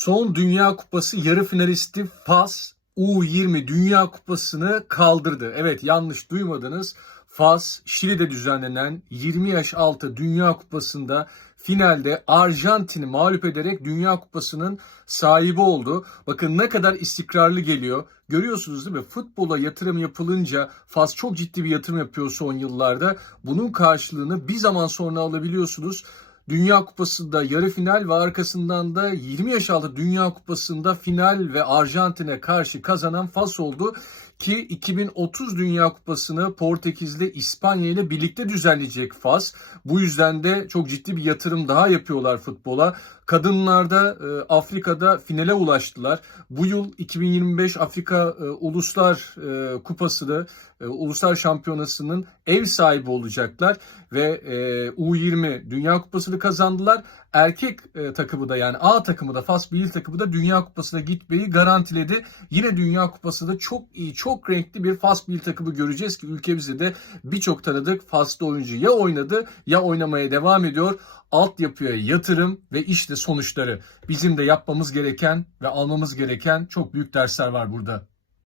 Son Dünya Kupası yarı finalisti Fas U20 Dünya Kupası'nı kaldırdı. Evet yanlış duymadınız. Fas Şili'de düzenlenen 20 yaş altı Dünya Kupası'nda finalde Arjantin'i mağlup ederek Dünya Kupası'nın sahibi oldu. Bakın ne kadar istikrarlı geliyor. Görüyorsunuz değil mi? Futbola yatırım yapılınca Fas çok ciddi bir yatırım yapıyor son yıllarda. Bunun karşılığını bir zaman sonra alabiliyorsunuz. Dünya Kupası'nda yarı final ve arkasından da 20 yaş altı Dünya Kupası'nda final ve Arjantin'e karşı kazanan Fas oldu ki 2030 Dünya Kupası'nı Portekiz'le İspanya ile birlikte düzenleyecek Fas. Bu yüzden de çok ciddi bir yatırım daha yapıyorlar futbola. Kadınlarda e, Afrika'da finale ulaştılar. Bu yıl 2025 Afrika e, Uluslar e, Kupası'nı e, Uluslar Şampiyonası'nın ev sahibi olacaklar ve e, U20 Dünya Kupası'nı kazandılar. Erkek e, takımı da yani A takımı da Fas Birliği takımı da Dünya Kupası'na gitmeyi garantiledi. Yine Dünya Kupası'nda çok iyi, çok renkli bir Fas Birliği takımı göreceğiz ki ülkemizde de birçok tanıdık Faslı oyuncu ya oynadı ya oynamaya devam ediyor. Altyapıya yatırım ve işte sonuçları. Bizim de yapmamız gereken ve almamız gereken çok büyük dersler var burada.